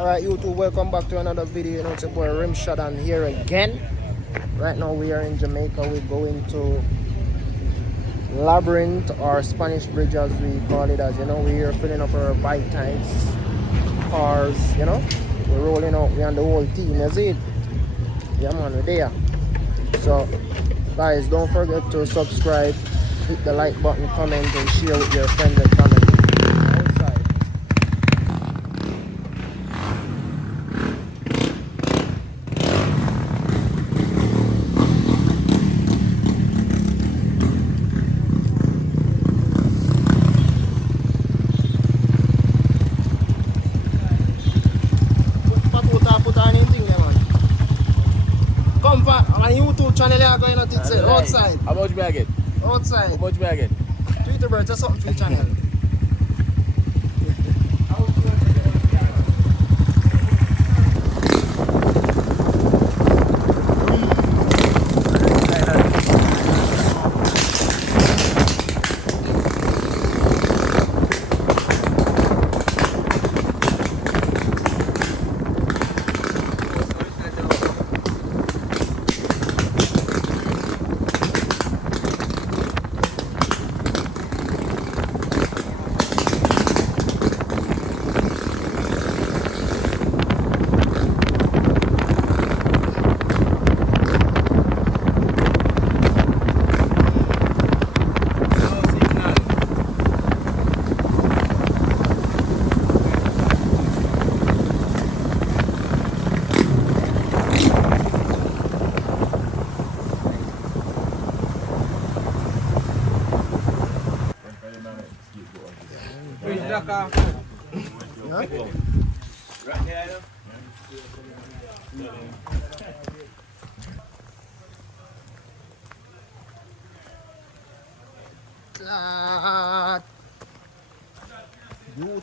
Alright YouTube, welcome back to another video. You know, it's your boy Rimshot and here again. Right now we are in Jamaica. We're going to Labyrinth or Spanish Bridge as we call it, as you know. We're here filling up our bike tanks, cars, you know. We're rolling out, we and the whole team, you see it? Yeah man, we're there. So guys, don't forget to subscribe, hit the like button, comment and share with your friends and family. Outside. Put on anything there man. Come back on my YouTube channel here, going on it say outside. How much may I get? Outside. How much may I get? Twitter bird, just something for the channel.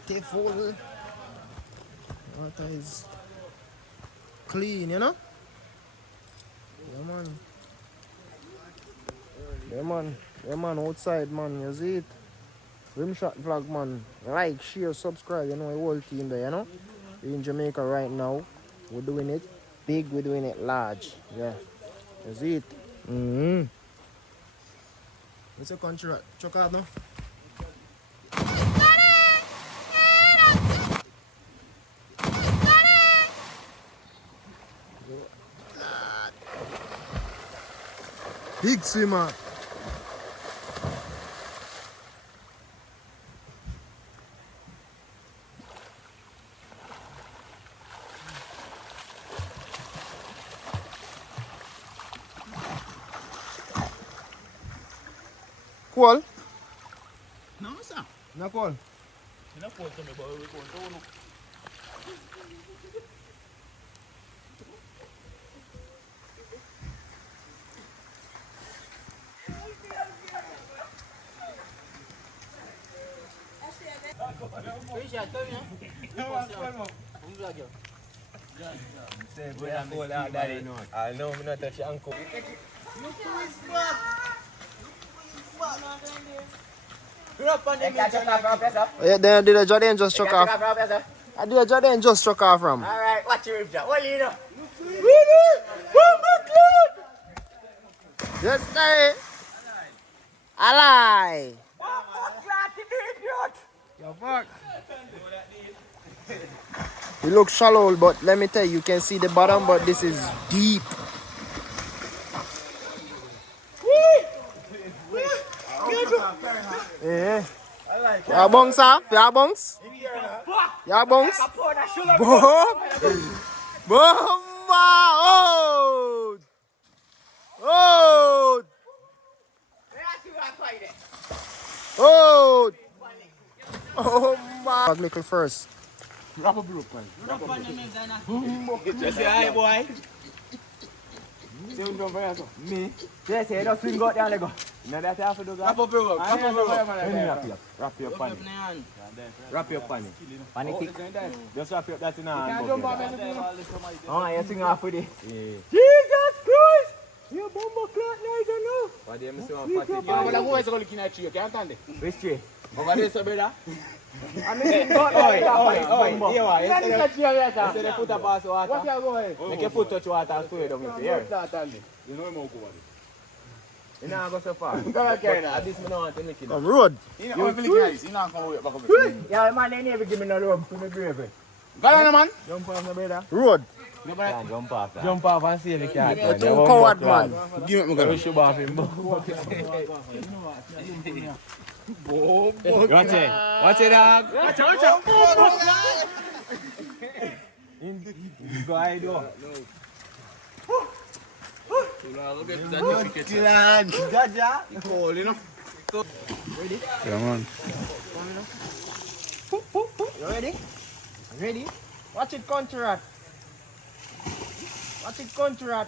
Beautiful. Water is clean, you know? Yeah man. Yeah man, outside man, you see it? Rimshot vlog man. Like, share, subscribe, you know, the whole team there, you know? We're in Jamaica right now. We're doing it big, we're doing it large. Yeah. You see it? What's your country at? Chuck out now? Big swimmer. Cool? No, sir. Not cool. You're not cool to me, but we're going to look. I know I'm not touching uncle. Yeah, then did a Jordan just struck off. I did a Jordan just struck off from. Alright, watch your ribs out. What do you know? Yes, sir. Ally. Yo, fuck. It looks shallow, but let me tell you, you can see the bottom, but this is deep. Yeah. Ya bongs sir? Ya bongs? Ya bongs? Boom! Boom! Oh! Oh! Oh! Oh my! Little first. Just say hi, boy. Me? Yes, you don't swing out there, Lego. No, that's half of the guy. Wrap up your pan. Wrap your pan. Panic. Just wrap your that in hand. Oh, you swing off with it. Jesus Christ! You bumbo clock nice enough. What do you say? You know what I'm looking at you, can't stand it. Which tree? Over there, so brother. And this got Oi, bumbo. here what? Then you catch your water. You say the foot a pass water. What you going? Make your foot touch water and spray it down into here. You know him out over You know go so far. Go back here now. At this me no want to lick it. Come road. there. You not come back up with me. Yeah, man, they never give me no room for the grave. Go on, man. Jump off, my brother. Road. Can't jump off. Jump off and see if you can. You too coward, man. Give it, my We girl. should off him. Watch it. Watch it, dog. Watch it. Go ahead, do. Yeah, man. You ready? Ready? Watch it, country rat. Watch it, country rat.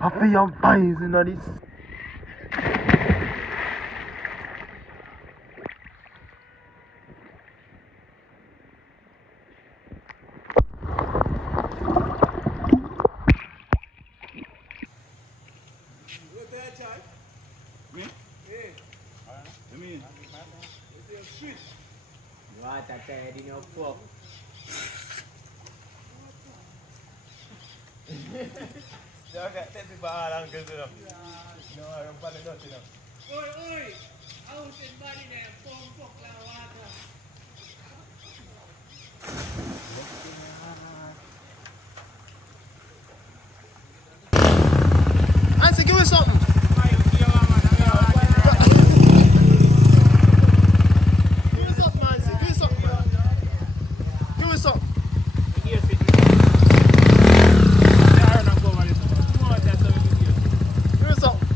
I feel your eyes in this. Water tired in your fuck. That's it for all uncles, you know. No, I'm probably not, you know. Oi, out in body there, pump fuck la water. Answer, give me something. Give me something, Nancy. Give me something. Give me something. Give me something.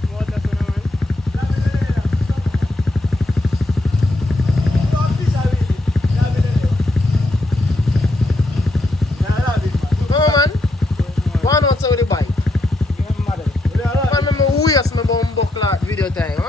Come on, man. Go on outside with the bike. Man, I'm waste my bum buck like video time.